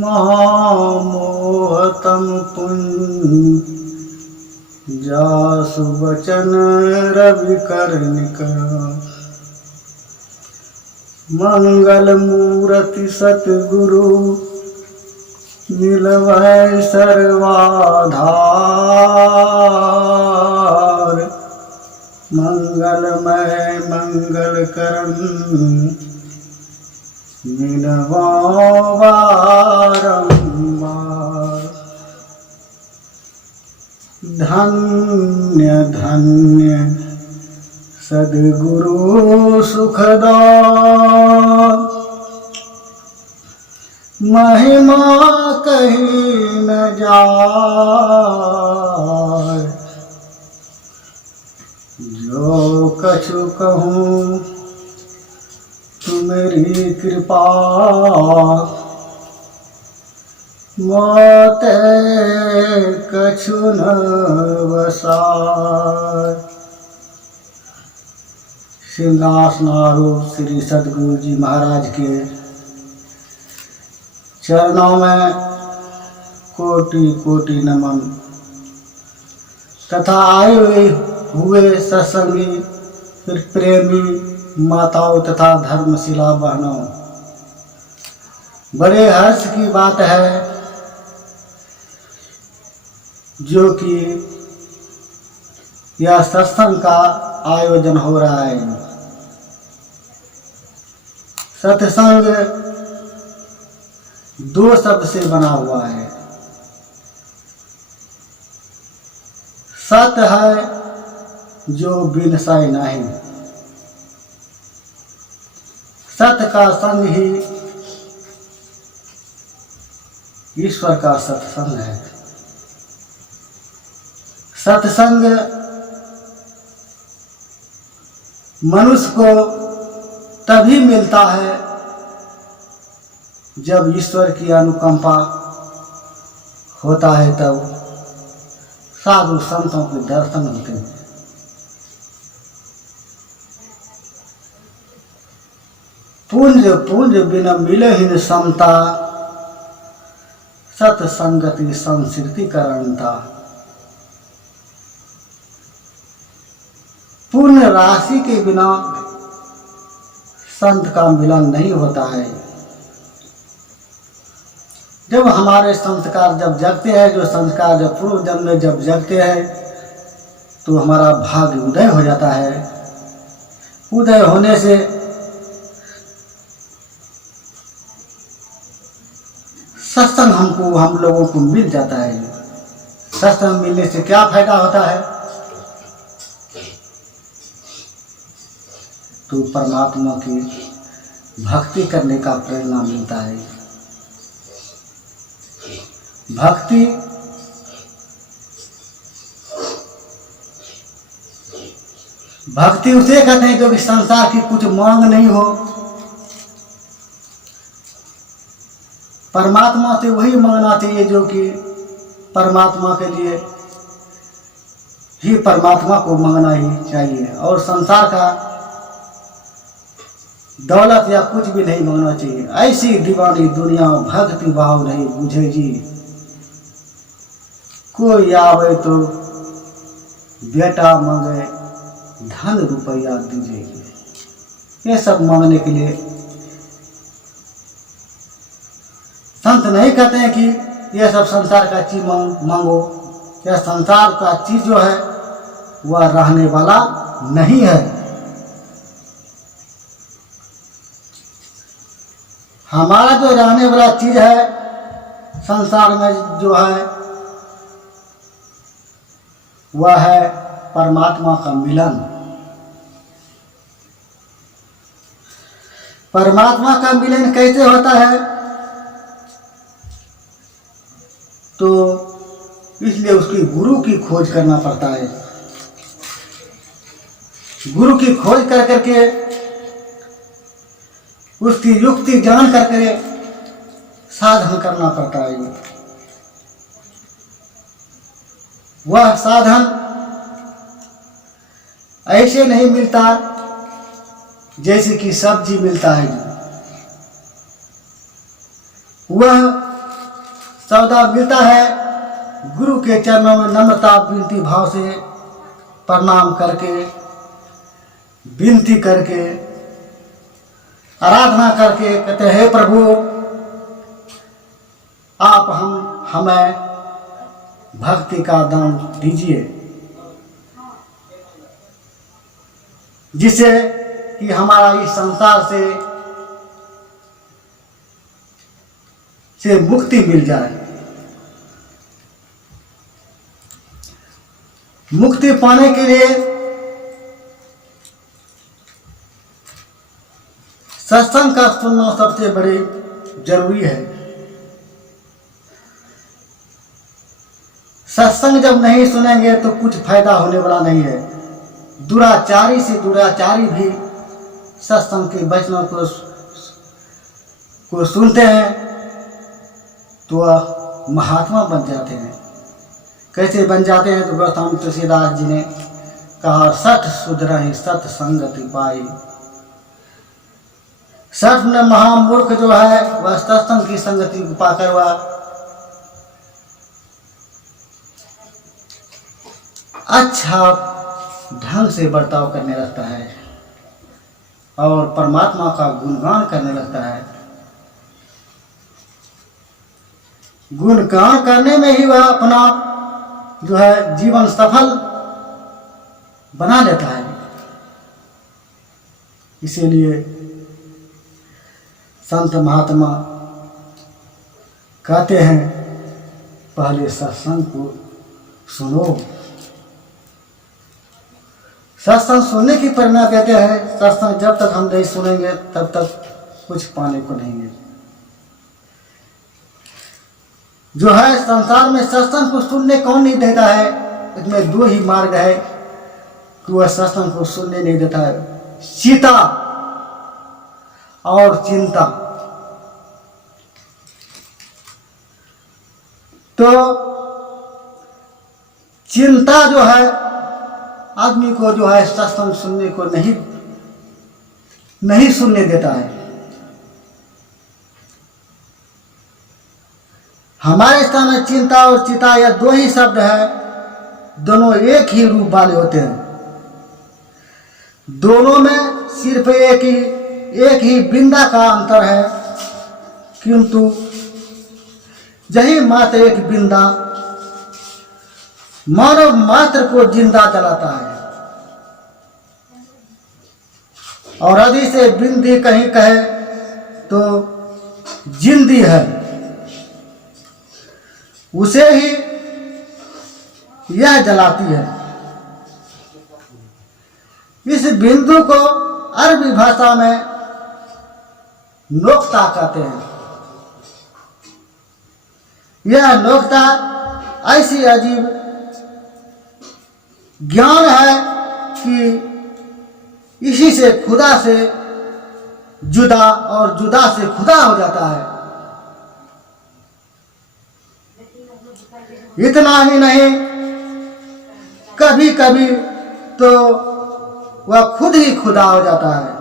महामोहतम पुंजासु वचन रविकर्णिका मंगल मूर्ति सतगुरु नीलवै सर्वाधार मंगलमय मंगलकरण मिलवा बारंबार। धन्य धन्य सद्गुरु सुखदार महिमा कहीं न जाए। जो कछु कहूँ तुम्हारी कृपा मोते कछु न वसाय। सिंहासनारूढ़ श्री सद्गुरु जी महाराज के चरणों में कोटि कोटि नमन तथा आए हुए सत्संगी फिर प्रेमी माताओं तथा धर्मशिला बहनों, बड़े हर्ष की बात है जो कि यह सत्संग का आयोजन हो रहा है। सत्संग दो शब्द से बना हुआ है। सत है जो बिनसाई नहीं, सत का संग ही ईश्वर का सत्संग है। सत्संग मनुष्य को तभी मिलता है जब ईश्वर की अनुकंपा होता है, तब साधु संतों के दर्शन होते हैं। पुंज पुंज बिना मिले ही समता, सत्संगति संस्कृति करणता। पुण्य राशि के बिना संत का मिलन नहीं होता है। जब हमारे संस्कार जब जगते हैं, जो संस्कार जब पूर्व जन्म में जब जगते हैं, तो हमारा भाग्य उदय हो जाता है। उदय होने से सत्संग हम लोगों को मिल जाता है। सत्संग मिलने से क्या फायदा होता है? तो परमात्मा की भक्ति करने का प्रेरणा मिलता है। भक्ति भक्ति उसे कहते हैं जो कि संसार की कुछ मांग नहीं हो। परमात्मा से वही मांगना चाहिए जो कि परमात्मा के लिए ही परमात्मा को मांगना ही चाहिए, और संसार का दौलत या कुछ भी नहीं मांगना चाहिए। ऐसी दीवानी दुनिया भक्ति भाव नहीं बुझे जी। कोई आवे तो बेटा मांगे धन रुपया दीजिए, ये सब मांगने के लिए संत नहीं कहते हैं कि यह सब संसार का चीज मांगो। यह संसार का चीज जो है वह रहने वाला नहीं है। हमारा जो रहने वाला चीज है संसार में जो है वह है परमात्मा का मिलन। परमात्मा का मिलन कैसे होता है? तो इसलिए उसकी गुरु की खोज करना पड़ता है। गुरु की खोज कर करके उसकी युक्ति जान करके साधन करना पड़ता है। वह साधन ऐसे नहीं मिलता जैसे कि सब्जी मिलता है। वह सौदा मिलता है, गुरु के चरणों में नम्रता विनती भाव से प्रणाम करके, विनती करके, आराधना करके कहते हैं, प्रभु आप हमें भक्ति का दान दीजिए, जिससे कि हमारा इस संसार से मुक्ति मिल जाए। मुक्ति पाने के लिए सत्संग का सुनना सबसे बड़ी जरूरी है। सत्संग जब नहीं सुनेंगे तो कुछ फायदा होने वाला नहीं है। दुराचारी से दुराचारी भी सत्संग के वचनों को सुनते हैं तो वह महात्मा बन जाते हैं। कैसे बन जाते हैं तो गोस्वामी तुलसीदास जी ने कहा, सठ सुधरहि सत संगति पाई। सठ में महामूर्ख जो है वह सत्संग की संगति को पाकर वह अच्छा ढंग से बर्ताव करने लगता है और परमात्मा का गुणगान करने लगता है। गुणगान करने में ही वह अपना जो है जीवन सफल बना लेता है। इसीलिए संत महात्मा कहते हैं, पहले सत्संग को सुनो। सत्संग सुनने की प्रेरणा देते हैं। सत्संग जब तक हम नहीं सुनेंगे तब तक कुछ पाने को नहीं है। जो है संसार में सत्संग को सुनने कौन नहीं देता है? इसमें दो ही मार्ग है कि वह सत्संग को सुनने नहीं देता है, सीता और चिंता। तो चिंता जो है आदमी को जो है सत्संग सुनने को नहीं सुनने देता है। हमारे स्थान में चिंता और चिता यह दो ही शब्द है, दोनों एक ही रूप वाले होते हैं। दोनों में सिर्फ एक ही बिंदा का अंतर है, किंतु यही मात्र एक बिंदा मानव मात्र को जिंदा जलाता है। और यदि से बिंदी कहीं कहे तो जिंदी है, उसे ही यह जलाती है। इस बिंदु को अरबी भाषा में नोक्ता कहते हैं। यह नोक्ता ऐसी अजीब ज्ञान है कि इसी से खुदा से जुदा और जुदा से खुदा हो जाता है। इतना ही नहीं, कभी कभी तो वह खुद ही खुदा हो जाता है।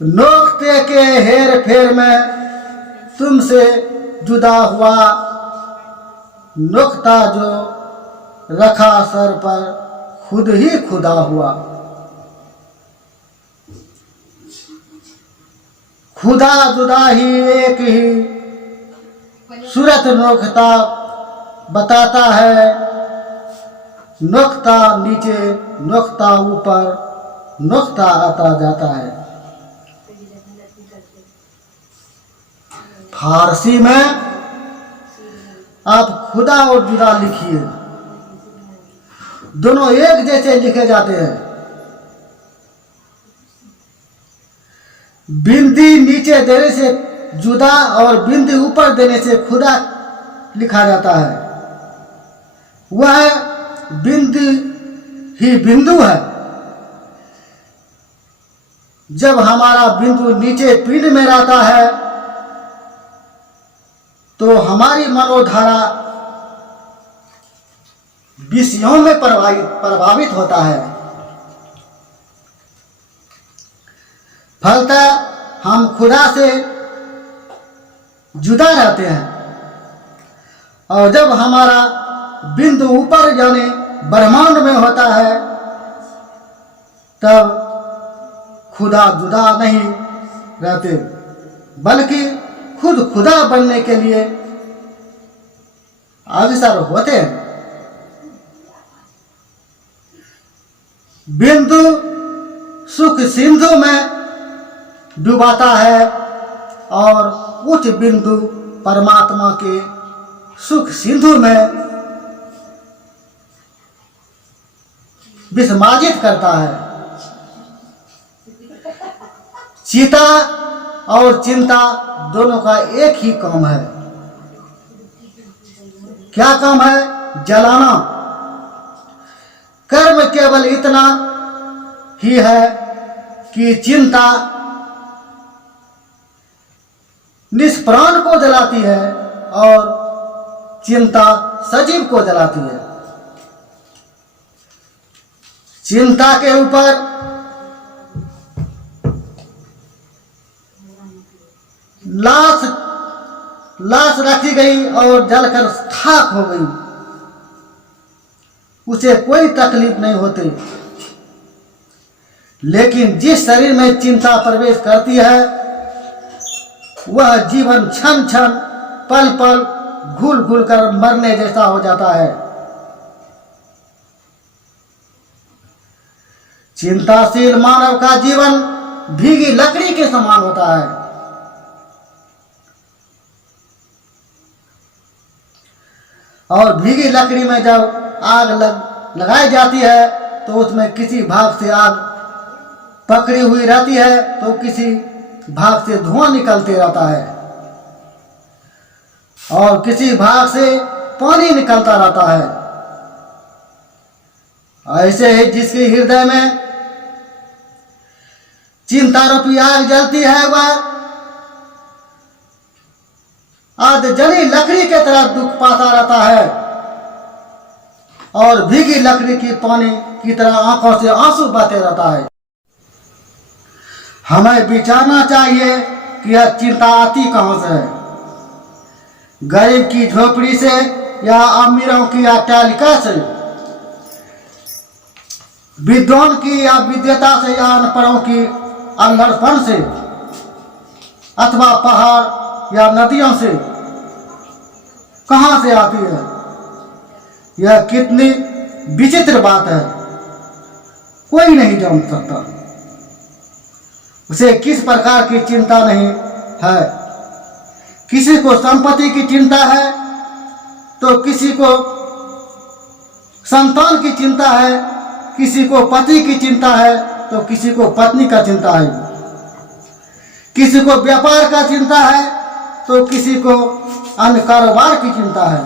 नोक्ते के हेर फेर में तुमसे जुदा हुआ, नोक्ता जो रखा सर पर खुद ही खुदा हुआ। खुदा जुदा ही एक ही सूरत नोक्ता बताता है। नोक्ता नीचे, नोक्ता ऊपर, नोक्ता आता जाता है। फारसी में आप खुदा और जुदा लिखिए, दोनों एक जैसे लिखे जाते हैं। बिंदी नीचे देने से जुदा और बिंदी ऊपर देने से खुदा लिखा जाता है। वह बिंदी ही बिंदु है। जब हमारा बिंदु नीचे पिंड में रहता है तो हमारी मनोधारा विषयों में प्रभावित होता है। फलतः हम खुदा से जुदा रहते हैं। और जब हमारा बिंदु ऊपर यानी ब्रह्मांड में होता है तब खुदा जुदा नहीं रहते, बल्कि खुद खुदा बनने के लिए अग्रसर होते हैं। बिंदु सुख सिंधु में डुबाता है और उच्च बिंदु परमात्मा के सुख सिंधु में विसर्जित करता है। चिता और चिंता दोनों का एक ही काम है। क्या काम है? जलाना। कर्म केवल इतना ही है कि चिंता निष्प्राण को जलाती है और चिंता सजीव को जलाती है। चिंता के ऊपर लाश रखी गई और जलकर खाक हो गई, उसे कोई तकलीफ नहीं होती। लेकिन जिस शरीर में चिंता प्रवेश करती है वह जीवन क्षण क्षण पल पल घुल घुल कर मरने जैसा हो जाता है। चिंताशील मानव का जीवन भीगी लकड़ी के समान होता है। और भीगी लकड़ी में जब आग लगाई जाती है तो उसमें किसी भाग से आग पकड़ी हुई रहती है तो किसी भाग से धुआं निकलते रहता है और किसी भाग से पानी निकलता रहता है। ऐसे ही जिसके हृदय में चिंता रूपी आग जलती है वह आज जली लकड़ी के तरह दुख पाता रहता है और भीगी लकड़ी की पानी की तरह आंखों से आंसू बहते रहता है। हमें विचारना चाहिए कि यह चिंता आती कहां से है। गरीब की झोपड़ी से या अमीरों की अट्टालिका से, विद्वान की या विद्यता से या अनपढ़ों की अल्हड़पन से, अथवा पहाड़ या नदियों से कहां से आती है? यह कितनी विचित्र बात है, कोई नहीं जान सकता। उसे किस प्रकार की चिंता नहीं है। किसी को संपत्ति की चिंता है तो किसी को संतान की चिंता है, किसी को पति की चिंता है तो किसी को पत्नी का चिंता है, किसी को व्यापार का चिंता है तो किसी को अन्य कारोबार की चिंता है,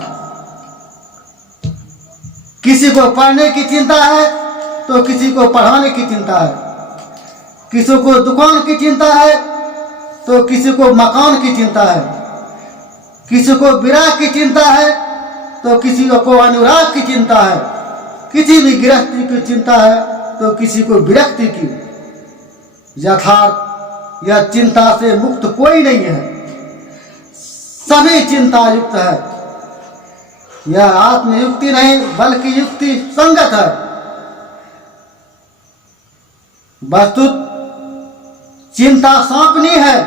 किसी को पढ़ने की चिंता है तो किसी को पढ़ाने की चिंता है, किसी को दुकान की चिंता है तो किसी को मकान की चिंता है, किसी को विराग की चिंता है तो किसी को अनुराग की चिंता है, किसी भी गृहस्थी की चिंता है तो किसी को विरक्ति की। यथार्थ यह चिंता से मुक्त कोई नहीं है, सभी चिंता युक्त है। यह आत्मयुक्ति नहीं बल्कि युक्ति संगत है। वस्तुत चिंता सौंपनी है।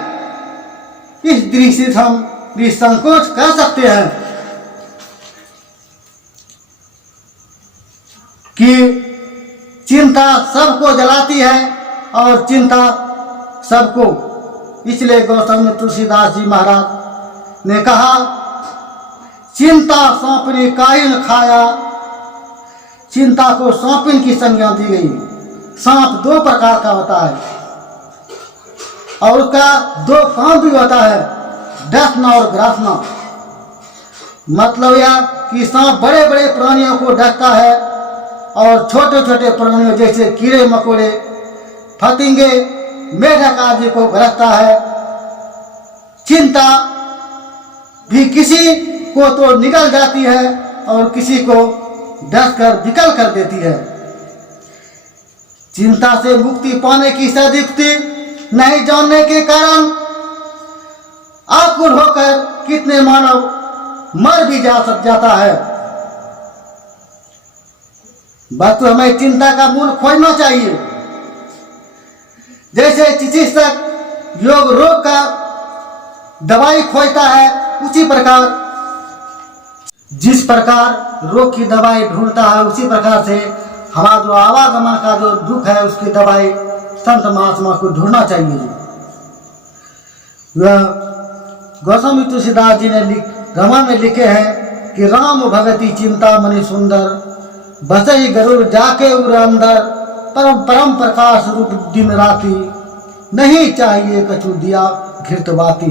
इस दृष्टि से हम निसंकोच कह सकते हैं कि चिंता सबको जलाती है और चिंता सबको। इसलिए गौतम तुलसीदास जी महाराज ने कहा, चिंता सौंपनी काइन खाया। चिंता को सौंपन की संज्ञा दी गई। सांप दो प्रकार का होता है और उसका दो काम भी होता है, डसना और ग्रासना। मतलब यह कि सांप बड़े बड़े प्राणियों को डसता है और छोटे छोटे प्राणियों जैसे कीड़े मकोड़े, फतिंगे, मेढक आदि को ग्रसता है। चिंता भी किसी को तो निगल जाती है और किसी को डस कर विकल कर देती है। चिंता से मुक्ति पाने की सदयुक्ति नहीं जानने के कारण आकुल होकर कितने मानव मर भी जाता है। बस तो हमें चिंता का मूल खोजना चाहिए। जैसे चिकित्सक रोग का दवाई खोजता है, उसी प्रकार जिस प्रकार रोग की दवाई ढूंढता है, उसी प्रकार से हमारा जो आवागमन का जो दुख है उसकी दवाई संत महात्मा को ढूंढना चाहिए। वह गौतम तुलसीदास जी ने रमा में लिखे हैं कि राम भगति चिंता मणि सुंदर, बसई गरुड़ जाके उर अंदर, परम परम प्रकाश रूप दिन राति, नहीं चाहिए कछु दिया घृत बाती।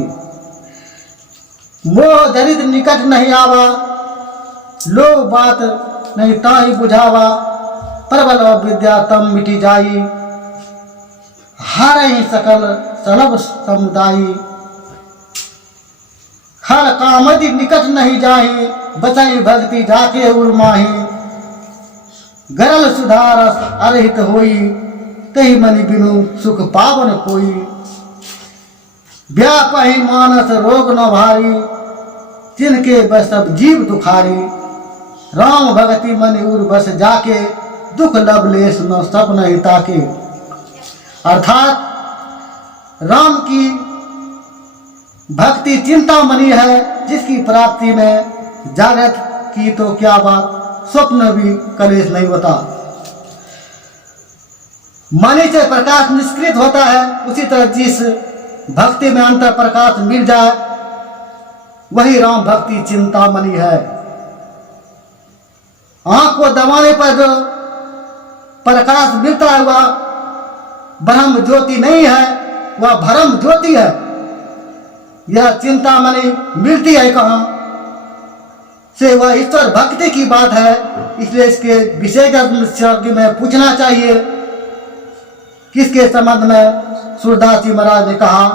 मोह दरिद्र निकट नहीं आवा, लोग बात नहीं ताही बुझावा, प्रबल विद्या तम मिटी जाई, हारे ही सकल सलभ समुदायी। हर कामदि निकट नहीं जाही, बचाई भक्ति जाके उर्माही, गरल सुधारस अरहित होई, तही मनि बिनु सुख पावन कोई। व्यापहि मानस रोग न भारी, जिनके बस सब जीव दुखारी, राम भगति मनि उर बस जाके, दुख लवलेश न सब नहीं ताके। अर्थात राम की भक्ति चिंतामणि है, जिसकी प्राप्ति में जागृत की तो क्या बात, स्वप्न भी कलेश नहीं होता। मणि से प्रकाश निष्क्रित होता है, उसी तरह जिस भक्ति में अंतर प्रकाश मिल जाए वही राम भक्ति चिंतामणि है। आंख को दबाने पर जो प्रकाश मिलता है वह ब्रह्म ज्योति नहीं है, वह भरम ज्योति है। यह चिंतामणि मिलती है कहाँ से, वह ईश्वर भक्ति की बात है। इसलिए इसके विषय में पूछना चाहिए। किसके संबंध में सूरदास जी महाराज ने कहा,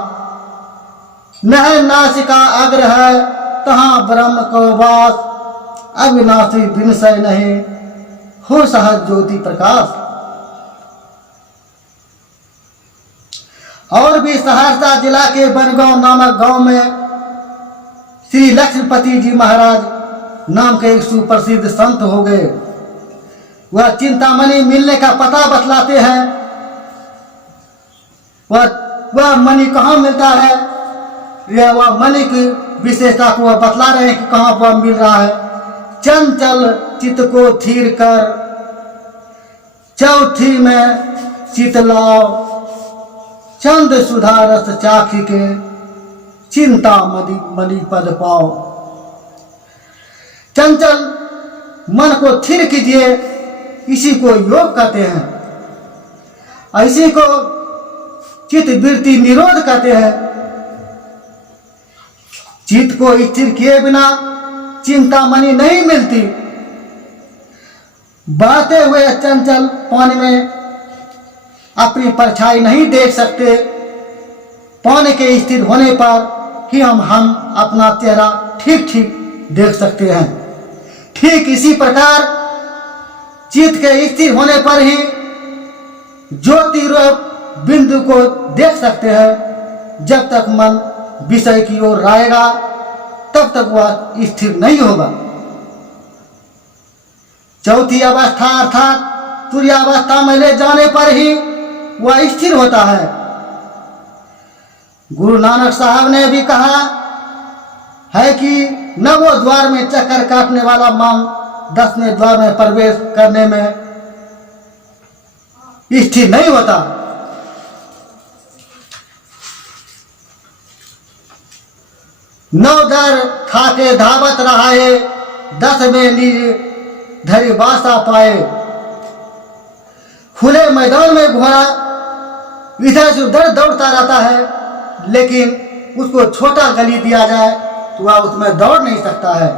नह नासिका अग्र है, तहाँ ब्रह्म को वास, अविनाशी विनशय नहीं, हो सहज ज्योति प्रकाश। और भी सहरसा जिला के बनगांव नामक गांव में श्री लक्ष्मीपति जी महाराज नाम के एक सुप्रसिद्ध संत हो गए। वह चिंतामणि मिलने का पता बतलाते हैं। वह मणि कहाँ मिलता है, यह वह मणि की विशेषता को वह बतला रहे हैं कि कहाँ वह मिल रहा है। चंचल चित्त को थीर कर, चौथी में शीतलाओ, चंद सुधा रस चाखी के, चिंता मणि पद पाओ। चंचल मन को थिर कीजिए, इसी को योग कहते हैं। इसी को चित्त वृत्ति निरोध कहते हैं। चित्त को स्थिर किए बिना चिंतामणि नहीं मिलती। बहते हुए चंचल पानी में अपनी परछाई नहीं देख सकते। पानी के स्थिर होने पर ही हम अपना चेहरा ठीक ठीक देख सकते हैं। ठीक इसी प्रकार चित्त के स्थिर होने पर ही ज्योति रूप बिंदु को देख सकते हैं। जब तक मन विषय की ओर रहेगा तब तक वह स्थिर नहीं होगा। चौथी अवस्था अर्थात तुर्यावस्था में ले जाने पर ही वह स्थिर होता है। गुरु नानक साहब ने भी कहा है कि नवों द्वार में चक्कर काटने वाला मन 10वें द्वार में प्रवेश करने में स्थिर नहीं होता। नवदर खाके धावत रहाए, 10वें नीर धरी बासा पाए। खुले मैदान में घोड़ा इधर से उधर दौड़ता रहता है, लेकिन उसको छोटा गली दिया जाए तो वह उसमें दौड़ नहीं सकता है।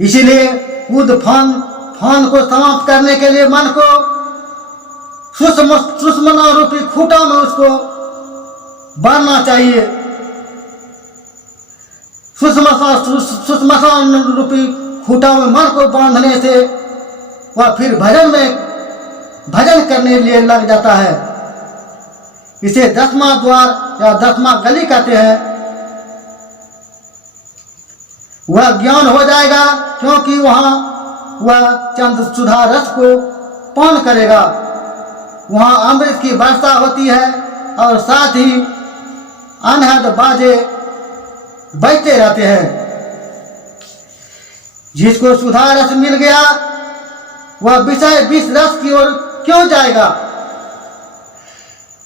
इसीलिए कूद फान को समाप्त करने के लिए मन को सुषमना रूपी खूंटा में उसको बांधना चाहिए। सुषमसान रूपी खूंटा में मन को बांधने से वह फिर भजन करने लिए लग जाता है। इसे 10वां द्वार या 10वां गली कहते हैं। वह ज्ञान हो जाएगा, क्योंकि वहाँ वह चंद्र सुधा रस को पान करेगा। वहाँ अमृत की वर्षा होती है और साथ ही अनहद बाजे बजते रहते हैं। जिसको सुधा रस मिल गया वह विषय विष रस की ओर क्यों जाएगा।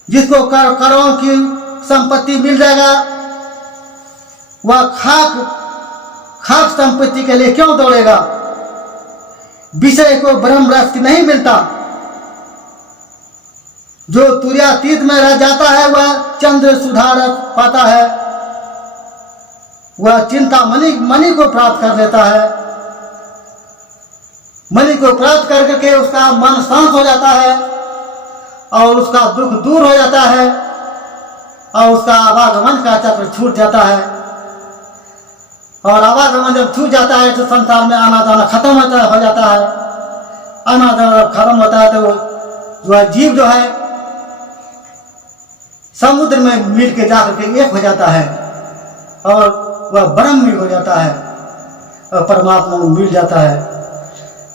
जिसको करोड़ों की संपत्ति मिल जाएगा वह खाक संपत्ति के लिए क्यों दौड़ेगा। विषय को ब्रह्म रस की नहीं मिलता। जो तुर्यातीत में रह जाता है वह चंद्र सुधा रस पाता है। वह चिंता मणि को प्राप्त कर लेता है। मणि को प्राप्त करके उसका मन शांत हो जाता है और उसका दुख दूर हो जाता है और उसका आवागमन का चक्र छूट जाता है। और आवागमन जब छूट जाता है तो संसार में आना जाना खत्म हो जाता है। आना जाना खत्म होता है तो वह जीव जो है समुद्र में मिल के जाकर के एक हो जाता है और वह ब्रह्म भी हो जाता है और परमात्मा में मिल जाता है।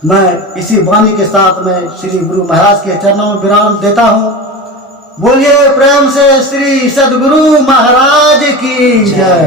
मैं इसी वाणी के साथ में श्री गुरु महाराज के चरणों में विराम देता हूँ। बोलिए प्रेम से श्री सद्गुरु महाराज की जय।